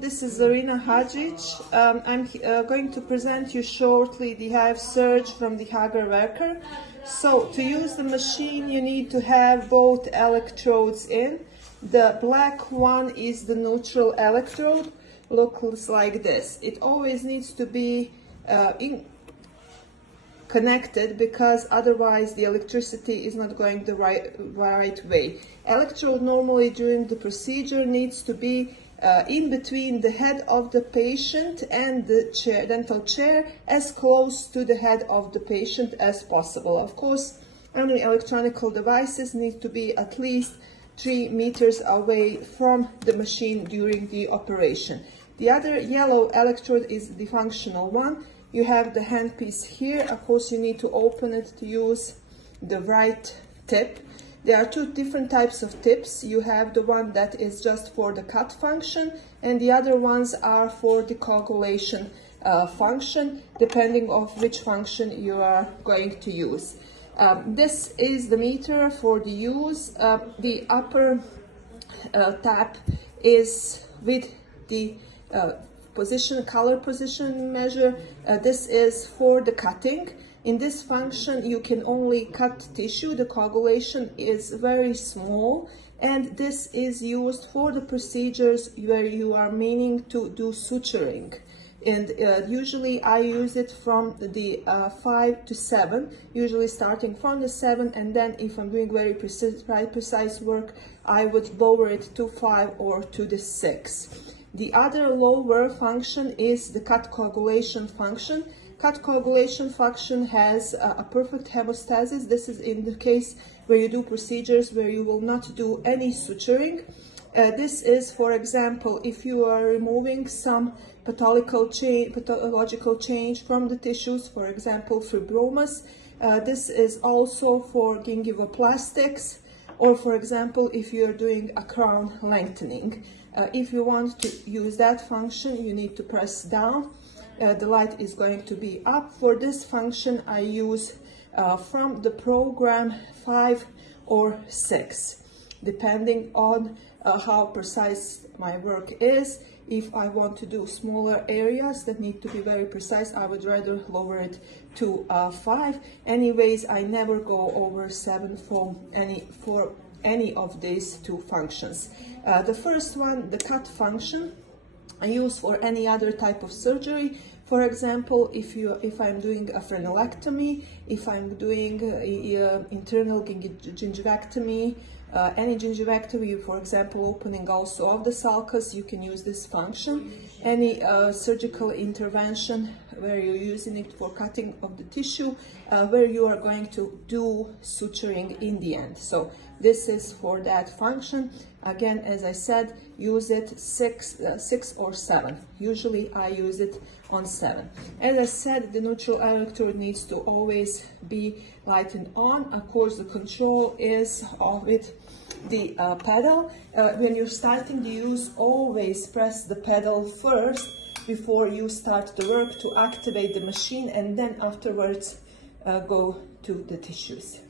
this is Zarina Hadžić. I'm going to present you shortly the Hive Surg from the Hager Werker. So to use the machine you need to have both electrodes in. The black one is the neutral electrode, looks like this. It always needs to be connected because otherwise the electricity is not going the right way. Electrode normally during the procedure needs to be in between the head of the patient and the dental chair, as close to the head of the patient as possible. Of course, any electronic devices need to be at least 3 meters away from the machine during the operation. The other yellow electrode is the functional one. You have the handpiece here. Of course, you need to open it to use the right tip. There are 2 different types of tips. You have the one that is just for the cut function, and the other ones are for the coagulation function, depending on which function you are going to use. This is the meter for the use. The upper tab is with the color position measure. This is for the cutting. In this function you can only cut tissue. The coagulation is very small, and this is used for the procedures where you are meaning to do suturing. And usually I use it from the 5 to 7, usually starting from the 7, and then if I'm doing very precise work, I would lower it to 5 or to the 6. The other lower function is the cut coagulation function. Cut coagulation function has a perfect hemostasis. This is in the case where you do procedures where you will not do any suturing. This is, for example, if you are removing some pathological change from the tissues, for example, fibromas. This is also for gingivoplastics, or for example, if you are doing a crown lengthening. If you want to use that function, you need to press down. The light is going to be up. For this function, I use from the program 5 or 6, depending on how precise my work is. If I want to do smaller areas that need to be very precise, I would rather lower it to 5. Anyways, I never go over 7 for any of these 2 functions. The first one, the cut function, I use for any other type of surgery. For example, if I'm doing a frenectomy, if I'm doing internal gingivectomy, any gingivectomy, for example, opening also of the sulcus, you can use this function. Any surgical intervention where you're using it for cutting of the tissue, where you are going to do suturing in the end. So this is for that function. Again, as I said, use it 6 or 7. Usually I use it on 7. As I said, the neutral electrode needs to always be lighted on. Of course, the control is with the pedal. When you're starting the use, always press the pedal first before you start the work to activate the machine, and then afterwards go to the tissues.